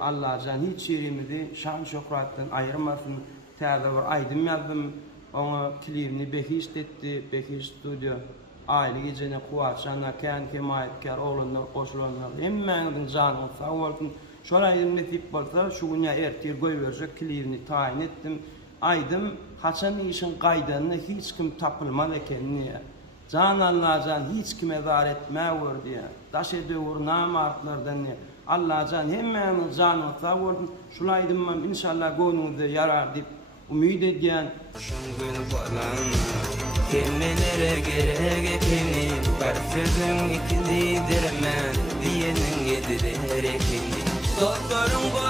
Allah'tan hiç yerimizi şan şöhrattan ayırmasın. Terde bir aydım yazdım. Ona klibini Behiş etti. Behiş Studio. Aile gecene kuvaçana, kendi kemayetkar oğlunlar, koşulanlar. Hemmenizin canını sağ olsun. Şolaydım netip bolsa, şu gün ya ertir goy verecek klibini tayin ettim. Aydım, haçan işin qaydanını hiç kim tapılmadı ekenini. Can Allah'tan hiç kime zar etmeyur diye. Daş edevur namartlardan ne. Allah'tan hemmenin canını sağ olsun. Şolaydım ben inşallah gönlünüzde yarar deyip ümid ediyen. Kelimelere gerek ekeni, var sözün ikizidir men, diyenin yediler ekeni. Doktorun